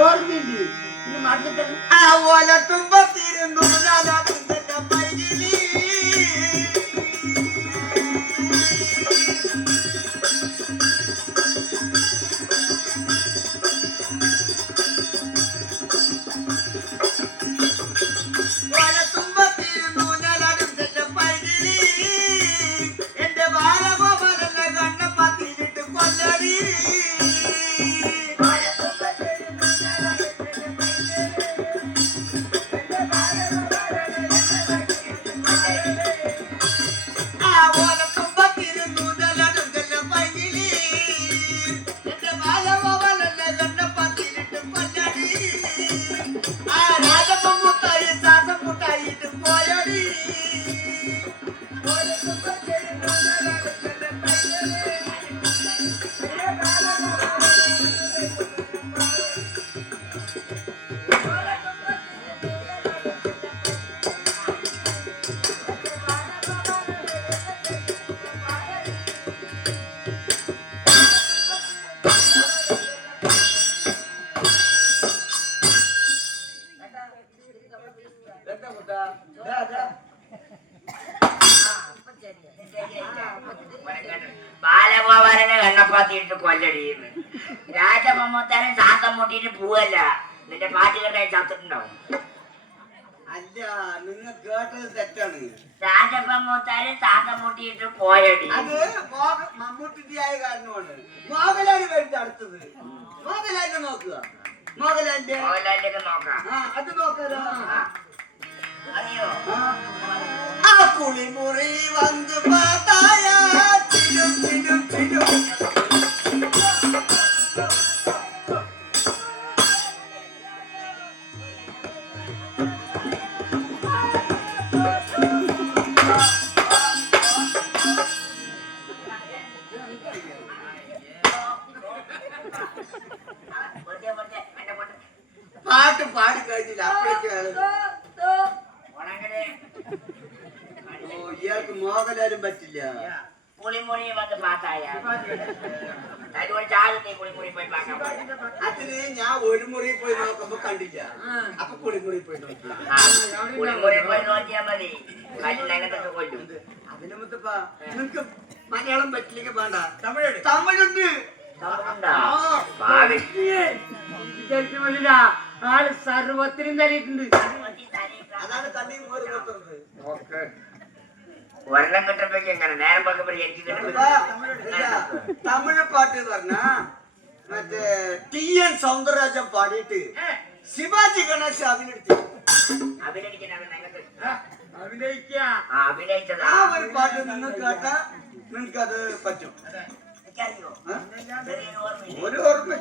ഓർമ്മയുണ്ട് ഇനി മറന്നിട്ട് ആ ഓലത്തുമ്പത്തിരുന്നു പൈകിളി ബാലഗോപാലനെ കണ്ണപ്പാത്തിയിട്ട് കൊല്ലടിയുന്നു. രാജമമ്മൂത്താനെ ശ്വാസം മുട്ടിയിട്ട് പോവല്ല. നിന്റെ പാട്ടുകളുടെ ചത്തിട്ടുണ്ടാവും. അല്ല, നിങ്ങൾ കേട്ടത് തെറ്റാണ്. രാജമമ്മൂത്താനെ ശ്വാസം മുട്ടിയിട്ട് പോയടി. അത് മമ്മൂട്ടിന്റെ ആയ കാരണമാണ്. മോഹൻലാൽ വരുന്നത് അടുത്തത്. മോഹൻലാലിനെ നോക്കുക. മോഹൻലാലിന്റെ നോക്കാം. അത് നോക്കാലോ. അറിയോ ആ കുളിമുറി വന്ന് പാത്തായ ചിലും ചിലും ചിലും പാട്ട് പാടി കഴിഞ്ഞില്ല. അപ്പോഴേക്കാണ് ഇയാൾക്ക് മോഹൻലാലും പറ്റില്ല. കുളിമുറി വന്ന് പാത്തായ അതിന് ഞാൻ ഒരു മുറി പോയി നോക്കുമ്പോ കണ്ടില്ല. അപ്പൊ കുളിമുറി പോയി നോക്കി. കുളിമുറി പോയി നോക്കിയാ മതി. കൊല്ലും. അതിന് മുത്തപ്പാ നിങ്ങക്ക് മലയാളം പറ്റില്ലെങ്കിൽ വേണ്ട, തമിഴുണ്ട്. ആള് സർവത്തിനും തരിയിട്ടുണ്ട്. അതാണ് തന്നെയും മോര് കൊടുത്തത്. ഒരെണ്ണം കിട്ടുമ്പോഴേക്ക് എങ്ങനെ നേരം பார்ക്കുമ്പോൾ എനിക്ക് തമിഴ് പാട്ട് പറഞ്ഞാ മറ്റേ TN സൗന്ദരരാജൻ പാടിയിട്ട് ശിവാജി ഗണേശ് അഭിനയിച്ചത് ആ ഒരു പാട്ട് നിങ്ങൾ കേട്ടാ നിങ്ങൾക്കത് പറ്റും. ഒരു ഓർമ്മ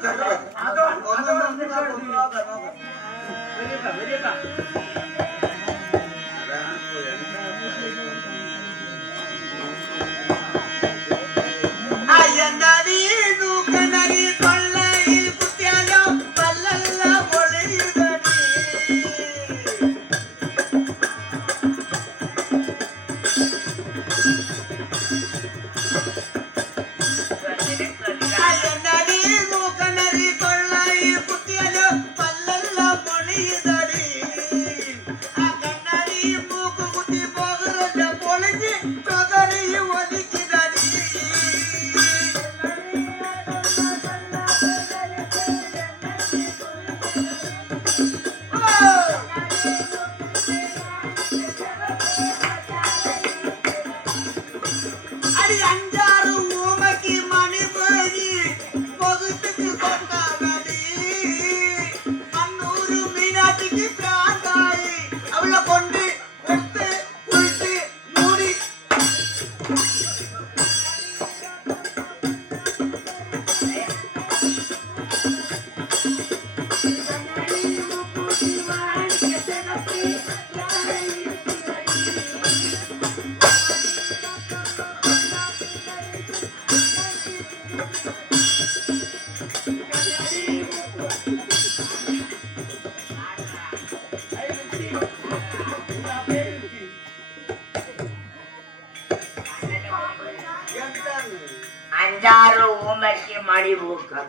പൂമരിക്ക് മണി പൂക്കം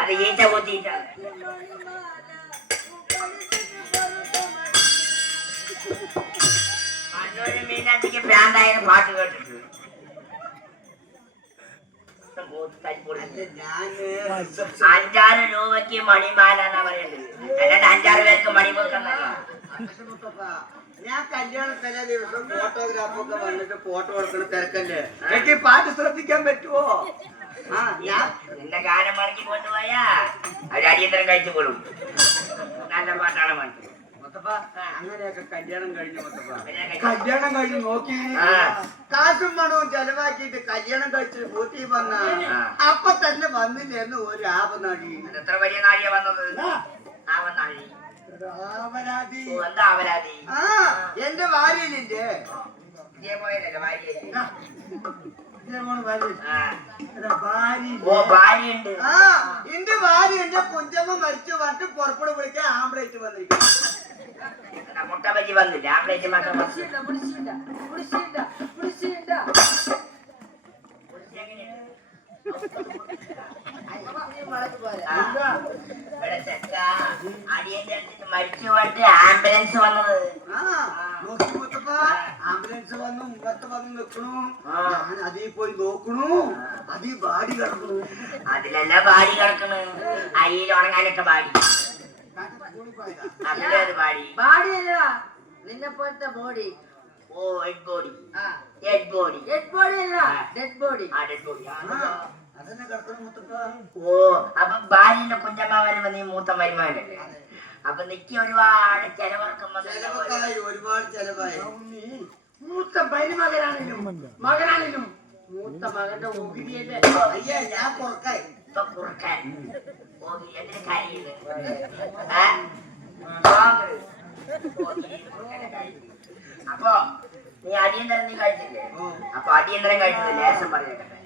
അത് ഈച്ച കുത്തിയിട്ടാണ്. മണ്ണൂര് മീനാത്തിക്ക് ഭ്രാന്തായ പാട്ട് കേട്ടിട്ട് ഞാന് 5-6 രൂപയ്ക്ക് മണിമാല എന്നാ പറയുന്നത്. അല്ലാണ്ട് 5-6 പേർക്ക് മണി പൂക്കുന്നല്ല. ഞാൻ കല്യാണ തലേ ദിവസം ഫോട്ടോഗ്രാഫൊക്കെ വന്നിട്ട് ഫോട്ടോ എടുക്കണ തിരക്കല്ലേ എനിക്ക് പാട്ട് ശ്രദ്ധിക്കാൻ പറ്റുമോ? ആ ഞാൻ നിന്റെ ഗാനം മടക്കി കൊണ്ടുപോയാ അവര് അടിയന്തരം കഴിച്ചു പോലും. നല്ല പാട്ടാണ് മണി. മുത്തപ്പ അങ്ങനെയൊക്കെ കല്യാണം കഴിഞ്ഞു മുത്തപ്പ. കല്യാണം കഴിഞ്ഞ് നോക്കി കാശും പണവും ചെലവാക്കിയിട്ട് കല്യാണം കഴിച്ച് വീട്ടിൽ വന്ന അപ്പൊ തന്നെ വന്നില്ലെന്ന് ഒരു ആപനാഴി. എത്ര വലിയ നാഴിയ വന്നത്? ആവനാഴി. ആപരാധി. എന്താ അവരാധി? ആ എന്റെ ഭാര്യയിലില്ലേ പോയതല്ലേ ഭാര്യ? ഭാര്യ ഓ ഭാര്യയുണ്ട്. ആ എന്റെ ഭാര്യ എന്റെ കുഞ്ചമ്മ മരിച്ചു പറഞ്ഞിട്ട് പുറപ്പെടെ വിളിക്കാൻ ആംബുലൻസ് വന്നിരിക്കും. മുട്ട ബജി വന്നില്ല, ആംബുലൻസ് മാത്രം മരിച്ചു പോയിട്ട് ആംബുലൻസ് വന്നത്. ആംബുലൻസ് വന്നു മുഖത്ത് വന്ന് നിൽക്കണു. ഞാൻ അതിൽ പോയി നോക്കണു. അതിൽ ബാഡി കിടക്കണു. അതിലല്ല ബാഡി കിടക്കണ്, അയ്യിൽ ഉണങ്ങാനിട്ട ബാഡി. അതിലൊരു ബാഡി. ബാഡിയല്ലടാ നിന്നെ പോലത്തെ ബോഡി. ഓ head body. Dead body. Dead body അല്ല, ഡെഡ് ബോഡി. ആ ഡെഡ് ബോഡി. അതന്നെ കിടക്കണു മുത്തപ്പ. ഓ അപ്പൊ ഭാര്യന്റെ കുഞ്ഞമ്മ വരുമ്പോ നീ മൂത്ത മരുമാനല്ലേ? അപ്പൊ നിക്ക് ഒരുപാട് ചെലവർക്കുമ്പോ ചെലവൊക്കായി, ഒരുപാട് ചെലവായി. മൂത്ത മരുമകനാണെങ്കിലും മകനാണെങ്കിലും മൂത്ത മകന്റെ ഉപരിയല്ലേ. അയ്യ ഞാൻ പുറക്കായി. ഇപ്പൊ കുറുക്കാൻ എന്തിനു കാര്യമില്ല. അപ്പൊ നീ അടിയന്തരം നീ കഴിച്ചില്ലേ? അപ്പൊ അടിയന്തരം കഴിച്ചത് ലേശം പറഞ്ഞേക്കട്ടെ.